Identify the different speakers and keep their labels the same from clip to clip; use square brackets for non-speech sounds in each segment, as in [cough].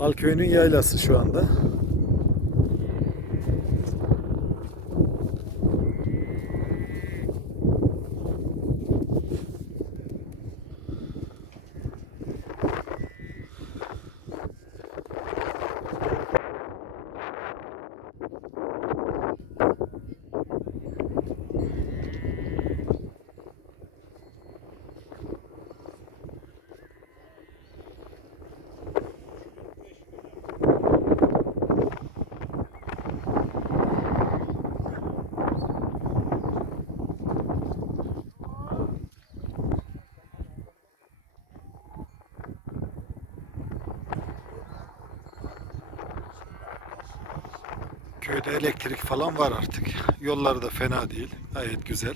Speaker 1: Alköy'ün yaylası şu anda. Köyde elektrik falan var artık. Yolları da fena değil. Gayet güzel.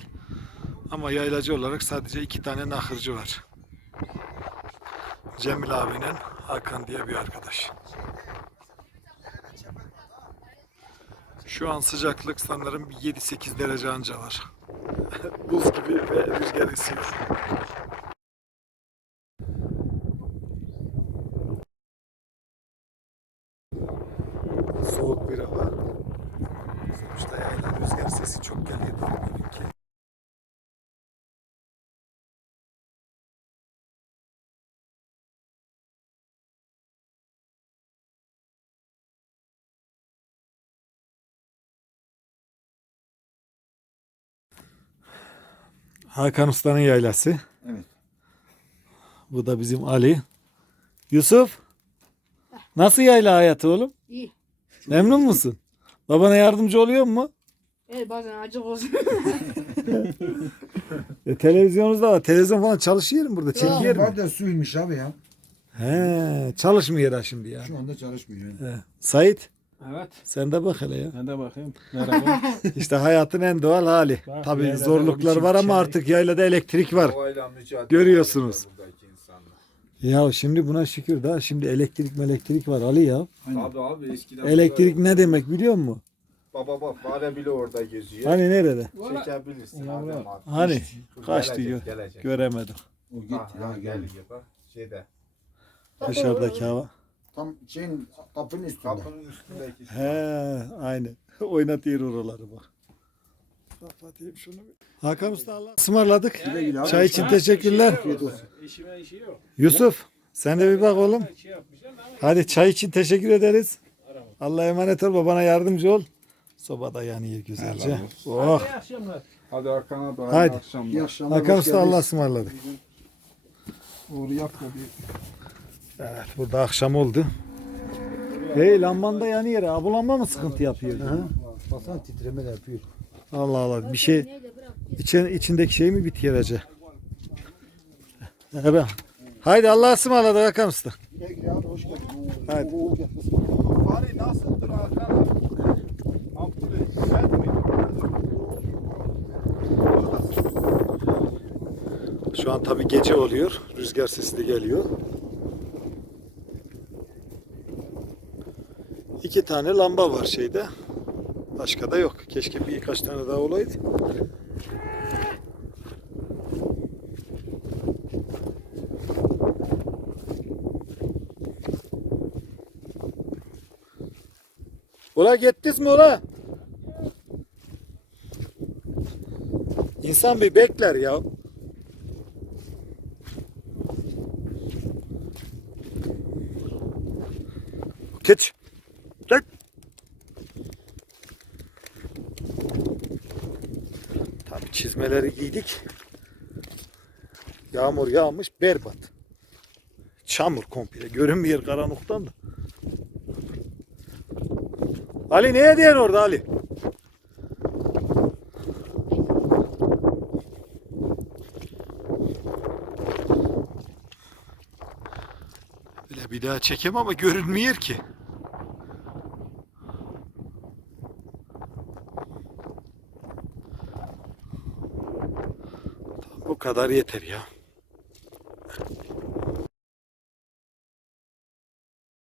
Speaker 1: Ama yaylacı olarak sadece iki tane nahırcı var. Cemil abinin Hakan diye bir arkadaş. Şu an sıcaklık sanırım bir 7-8 derece anca var. [laughs] Buz gibi ve rüzgar esiyor. Soğuk bir hava. Rüzgar sesi çok geliyor benimki. Hakan Usta'nın yaylası.
Speaker 2: Evet.
Speaker 1: Bu da bizim Ali. Yusuf. Nasıl yayla hayatı oğlum?
Speaker 3: İyi.
Speaker 1: Memnun musun? Babana yardımcı oluyor mu?
Speaker 3: Evet bazen acık olsun. [laughs]
Speaker 1: E, televizyonunuz da var. Televizyon falan çalışıyor mu burada? Çekiyor mu?
Speaker 2: Da suymuş abi ya.
Speaker 1: He, çalışmıyor ha şimdi ya.
Speaker 2: Şu anda çalışmıyor.
Speaker 1: He. Sait
Speaker 4: Evet.
Speaker 1: sen de bak hele ya.
Speaker 4: Ben de bakayım. Merhaba. [laughs]
Speaker 1: İşte hayatın en doğal hali.
Speaker 4: Bak,
Speaker 1: Tabii
Speaker 4: yaylada
Speaker 1: zorluklar var ama
Speaker 4: çelik.
Speaker 1: artık yaylada elektrik var.
Speaker 5: Mücadele
Speaker 1: Görüyorsunuz.
Speaker 5: ediyor buradaki insanlar.
Speaker 1: Ya şimdi buna şükür da şimdi elektrik elektrik var Ali ya.
Speaker 5: Tabii abi eskiden
Speaker 1: Elektrik ne demek biliyor musun?
Speaker 5: Baba bak fare bile orada geziyor.
Speaker 1: Hani nerede?
Speaker 5: Çekebilirsin. Adem abi.
Speaker 1: Hani?
Speaker 5: Dur,
Speaker 1: Kaçtı diyor.
Speaker 5: Gelecek.
Speaker 1: Göremedim.
Speaker 2: O git
Speaker 5: Ha,
Speaker 2: ya
Speaker 5: ha,
Speaker 2: gel.
Speaker 5: geliyor bak. Şeyde.
Speaker 1: Dışarıdaki hava.
Speaker 2: Tam şeyin kapının üstünde.
Speaker 5: Kapının üstündeki.
Speaker 1: He, aynen. [laughs] Oynatıyor oraları bak. Kapatayım şunu. Hakan Usta Allah ısmarladık.
Speaker 2: abi.
Speaker 1: Çay için teşekkürler.
Speaker 4: İşime işi yok.
Speaker 1: Yusuf sen de bir bak oğlum.
Speaker 4: Şey
Speaker 1: Hadi çay için teşekkür ederiz. Allah'a emanet ol. Babana yardımcı ol. Sobada yanıyor güzelce. Oh.
Speaker 4: iyi akşamlar.
Speaker 5: Hadi Hakan'a da
Speaker 1: Haydi.
Speaker 5: hayırlı akşamlar.
Speaker 2: İyi akşamlar.
Speaker 1: Hakan
Speaker 2: hoş
Speaker 1: Usta Allah
Speaker 2: geldiniz.
Speaker 1: ısmarladı.
Speaker 2: Uğur yap da bir.
Speaker 1: Evet burada akşam oldu. Hey lamban da yanıyor. Ha, bu lamba mı sıkıntı yapıyor?
Speaker 2: Basan titreme de yapıyor.
Speaker 1: Allah Allah bir şey için, içindeki şey mi bitiyor acaba? Evet. Haydi Allah'a ısmarladık Hakan Usta.
Speaker 2: Peki abi hoş geldin.
Speaker 1: Haydi.
Speaker 2: Uğur gel.
Speaker 5: Fare nasıldır Hakan abi?
Speaker 1: Şu an tabi gece oluyor. Rüzgar sesi de geliyor. İki tane lamba var şeyde. Başka da yok. Keşke birkaç tane daha olaydı. Ula gittiniz mi ula? İnsan bir bekler ya. Geç. Geç. Tabii çizmeleri giydik. Yağmur yağmış berbat. Çamur komple. Görünmüyor karanlıktan da. Ali neye diyen orada Ali? Bile bir daha çekeyim ama görünmüyor ki. Bu kadar yeter ya.